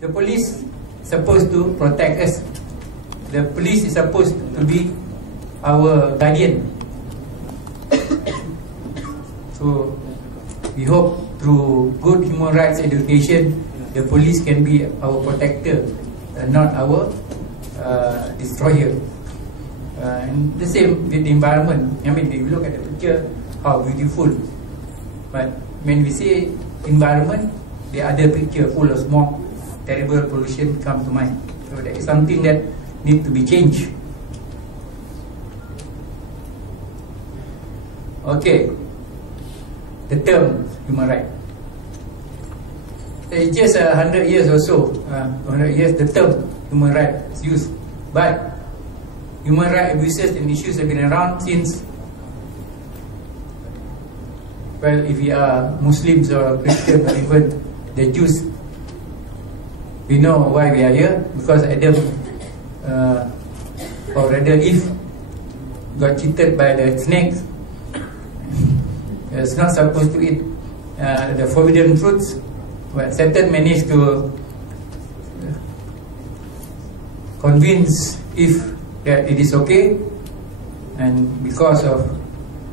The police supposed to protect us. The police is supposed to be our guardian. So we hope through good human rights education, the police can be our protector, not our destroyer. And the same with the environment. I mean, if you look at the picture, how beautiful. But when we say environment, the other picture full of smoke, terrible pollution come to mind. So that is something that need to be changed. Okay, the term human right. It's just 100 years or so, 100 years the term human right is used. But human rights abuses and issues have been around since, well, if we are Muslims or Christians or even the Jews, we know why we are here, because Adam, or rather Eve, got cheated by the snakes. It's not supposed to eat the forbidden fruits, but Satan managed to convince Eve that it is okay, and because of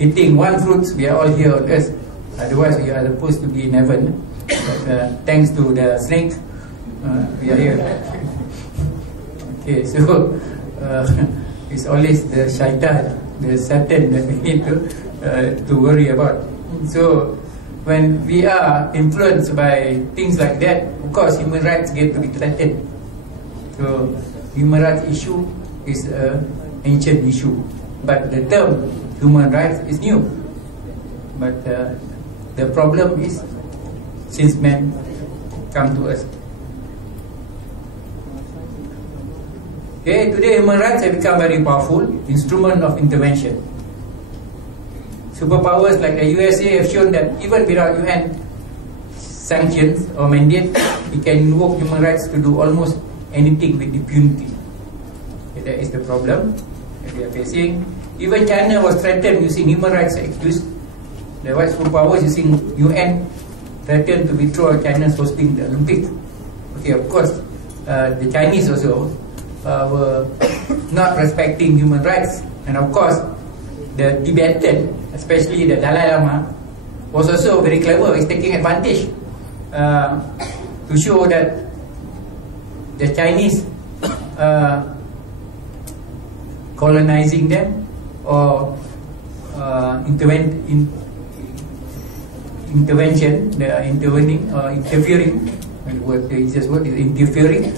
eating one fruit, we are all here on earth. Otherwise, we are supposed to be in heaven. But thanks to the snake, we are here. Okay, so it's always the shaitan, the Satan that we need to worry about. So when we are influenced by things like that, of course human rights get to be threatened. So human rights issue is an ancient issue, but the term human rights is new. But the problem is, since men come to us. Okay, today human rights have become very powerful instrument of intervention. Superpowers like the USA have shown that even without UN sanctions or mandate, we can invoke human rights to do almost anything with impunity. Okay, that is the problem that we are facing. Even China was threatened using human rights excuse. The white superpowers using UN threatened to withdraw China's hosting the Olympics. Okay, of course, the Chinese also were not respecting human rights, and of course, the Tibetan, especially the Dalai Lama, was also very clever. He's taking advantage to show that the Chinese colonizing them or intervention, they are intervening or interfering. The easiest word is interfering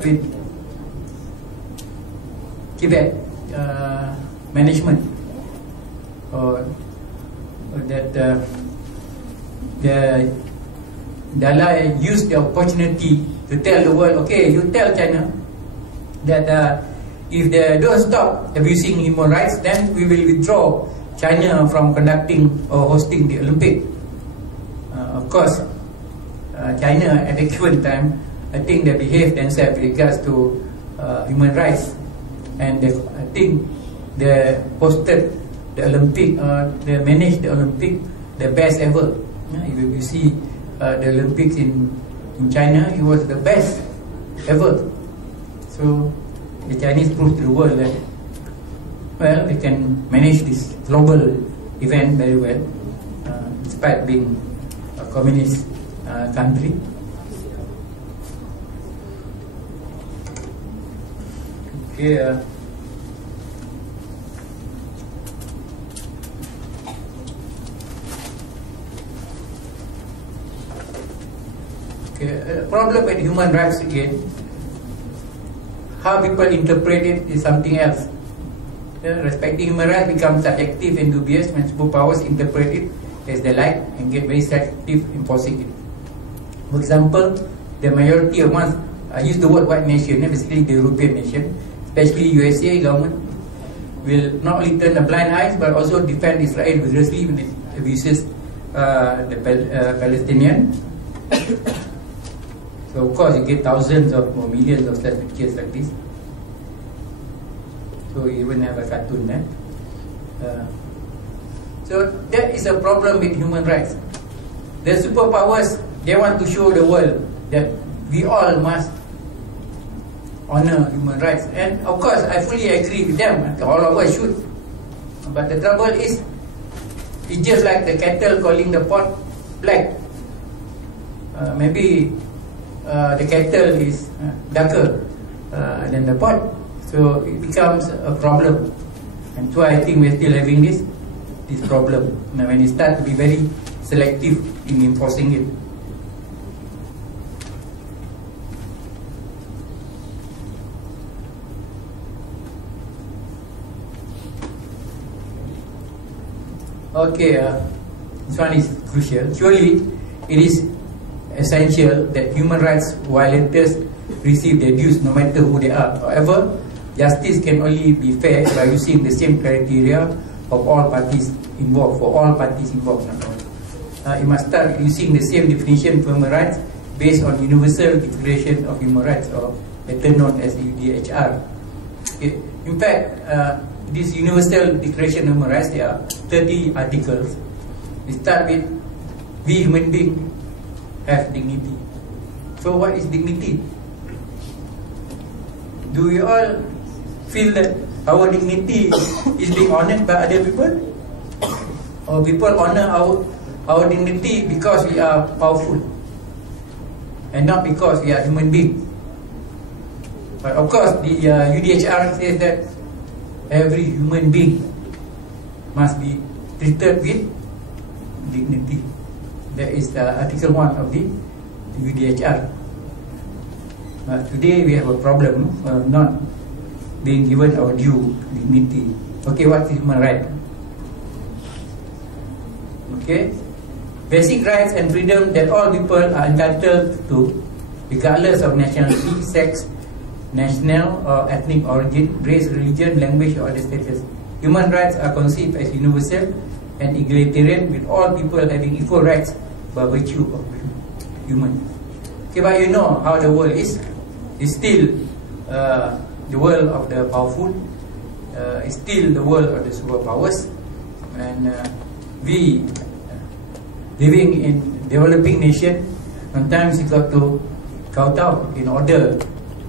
with Tibet management, or that the Dalai used the opportunity to tell the world, okay, you tell China that if they don't stop abusing human rights, then we will withdraw China from conducting or hosting the Olympic. Of course, China at a given time, I think they behave themselves with regards to human rights, and I think they hosted the Olympic, they managed the Olympic the best ever. If you see the Olympics in China, it was the best ever. So the Chinese proved to the world that, well, they can manage this global event very well, despite being a communist country. Okay. The problem with human rights again, how people interpret it is something else. Respecting human rights becomes subjective and dubious when superpowers interpret it as they like and get very selective in enforcing it. For example, the majority of ones use the word white nation, basically the European nation, especially USA government, will not only turn a blind eye but also defend Israel vigorously when it abuses the Palestinian. So of course you get thousands of or millions of such pictures like this. So you even have a cartoon there. So that is a problem with human rights. The superpowers, they want to show the world that we all must honor human rights. And of course, I fully agree with them. All of us should. But the trouble is, it's just like the kettle calling the pot black. Maybe the kettle is darker than the pot, so it becomes a problem. And so I think we're still having this problem. Now, when you start to be very selective in enforcing it. Okay, this one is crucial. Surely, it is essential that human rights violators receive their dues no matter who they are. However, justice can only be fair by using the same criteria of all parties involved, for all parties involved. You must start using the same definition of human rights based on Universal Declaration of Human Rights, or better known as UDHR. Okay. In fact, this Universal Declaration of Human Rights, there are 30 articles. We start with, we human beings have dignity. So what is dignity? Do we all feel that our dignity is being honored by other people? Or people honor our dignity because we are powerful and not because we are human beings? But of course, the UDHR says that every human being must be treated with dignity. That is Article 1 of the UDHR. Today we have a problem not being given our due dignity. Okay, what is human right? Okay, basic rights and freedom that all people are entitled to, regardless of nationality, sex, national or ethnic origin, race, religion, language or other status. Human rights are conceived as universal and egalitarian, with all people having equal rights by virtue of human. Okay, but you know how the world is. It's still the world of the powerful. It's still the world of the superpowers. And we, living in developing nation, sometimes you got to kowtow in order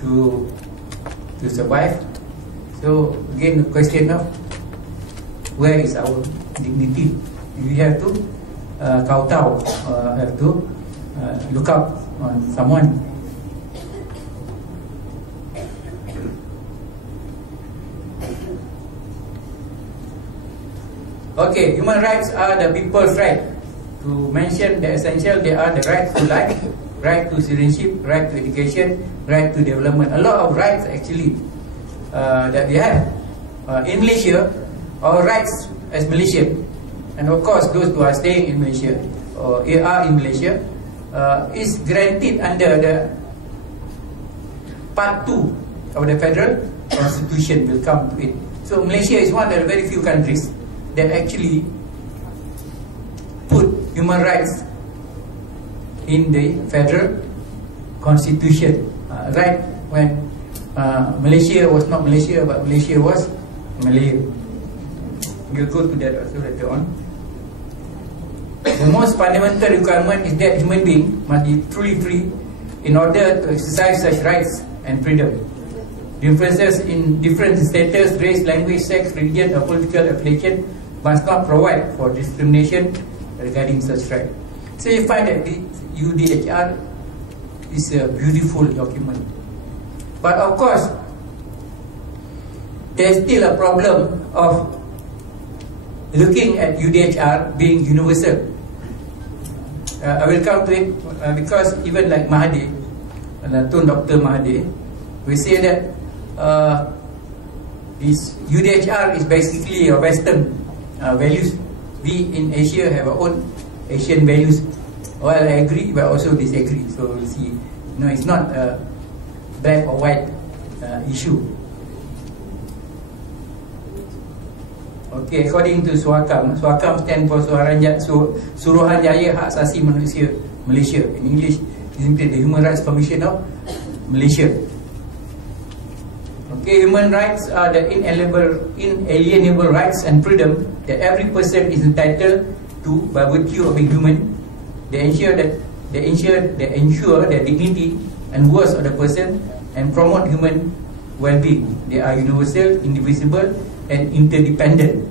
to survive. So again, the question of where is our dignity? We have to kowtow, have to look up on someone. Okay, human rights are the people's right. To mention the essential, they are the right to life, right to citizenship, right to education, right to development. A lot of rights actually that we have. In Malaysia, our rights as Malaysian, and of course those who are staying in Malaysia or are in Malaysia, is granted under the Part 2 of the Federal Constitution. Will come to it. So Malaysia is one of the very few countries that actually put human rights in the Federal Constitution. Right when Malaysia was not Malaysia, but Malaysia was Malaya. We'll go to that also later on. The most fundamental requirement is that human beings must be truly free in order to exercise such rights and freedom. Differences in different status, race, language, sex, religion, or political affiliation must not provide for discrimination regarding such right. So you find that the UDHR is a beautiful document. But of course, there is still a problem of looking at UDHR being universal. I will come to it because even like Mahathir, Dr. Mahathir, we say that this UDHR is basically a Western values. We in Asia have our own Asian values. Well, I agree, but also disagree. So we'll see. It's not a black or white issue. Okay, according to SUHAKAM, SUHAKAM stands for Suruhanjaya Hak Asasi Manusia Malaysia. In English, is simply the Human Rights Commission of Malaysia. Okay, human rights are the inalienable rights and freedom that every person is entitled to by virtue of being human. They ensure their dignity, and worst of the person and promote human well-being. They are universal, indivisible, and interdependent.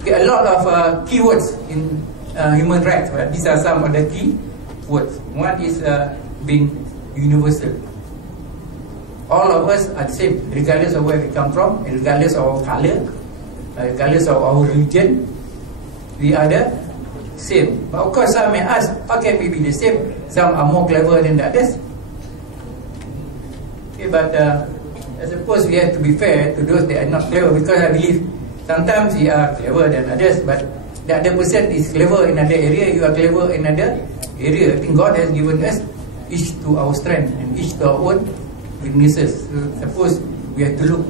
Okay, a lot of keywords in human rights, but these are some of the key words. One is being universal. All of us are the same, regardless of where we come from, regardless of our color, regardless of our religion. We are the same. But of course, some may ask, how can we be the same? Some are more clever than the others. Okay, but I suppose we have to be fair to those that are not clever, because I believe sometimes we are clever than others, but the other person is clever in another area, you are clever in another area. I think God has given us each to our strength and each to our own weaknesses. So suppose we have to look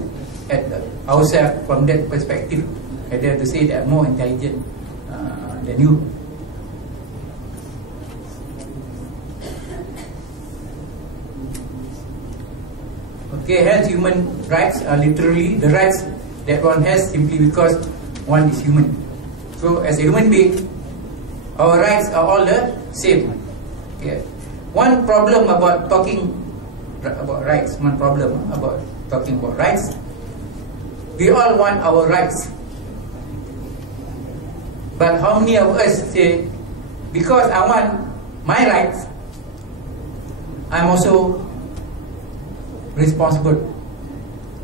at ourselves from that perspective, rather to say that I'm more intelligent than you. Okay, hence human rights are literally the rights that one has simply because one is human. So as a human being, our rights are all the same. Okay. One problem about talking about rights, we all want our rights. But how many of us say, because I want my rights, I'm also responsible.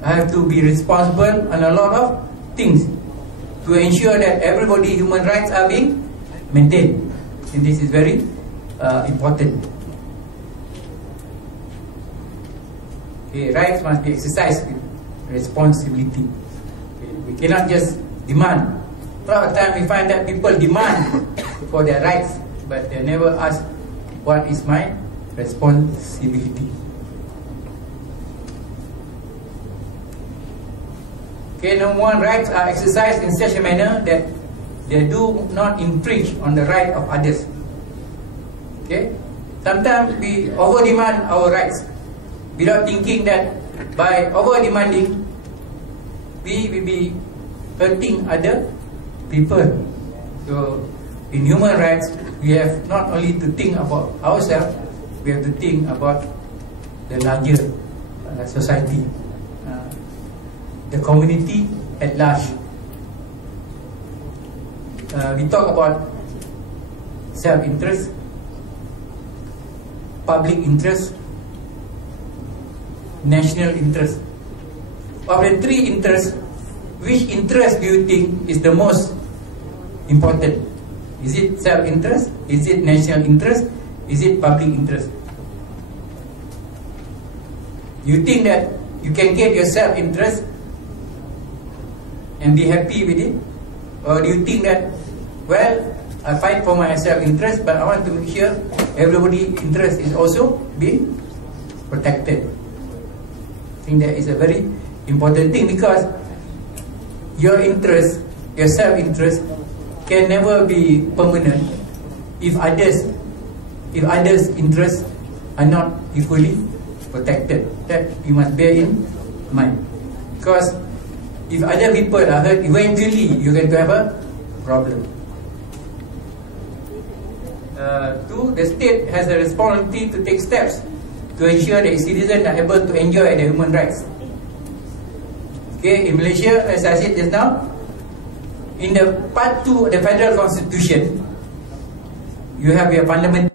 I have to be responsible on a lot of things to ensure that everybody's human rights are being maintained. And this is very important. Okay, rights must be exercised with responsibility. Okay, we cannot just demand. A lot of time we find that people demand for their rights, but they never ask, what is my responsibility? Okay, number one, rights are exercised in such a manner that they do not infringe on the right of others. Okay, sometimes we over-demand our rights without thinking that by over-demanding, we will be hurting other people. So, in human rights, we have not only to think about ourselves, we have to think about the larger society, the community at large. We talk about self-interest, public interest, national interest. Of the three interests, which interest do you think is the most important? Is it self-interest? Is it national interest? Is it public interest? You think that you can get your self-interest and be happy with it? Or do you think that, well, I fight for my self-interest, but I want to make sure everybody's interest is also being protected? I think that is a very important thing, because your interest, your self-interest, can never be permanent if others' interests are not equally protected. That you must bear in mind. Because if other people are hurt, eventually you're going to have a problem. Two, the state has the responsibility to take steps to ensure that its citizens are able to enjoy their human rights. Okay, in Malaysia, as I said just now, in the Part 2 of the Federal Constitution, you have your fundamental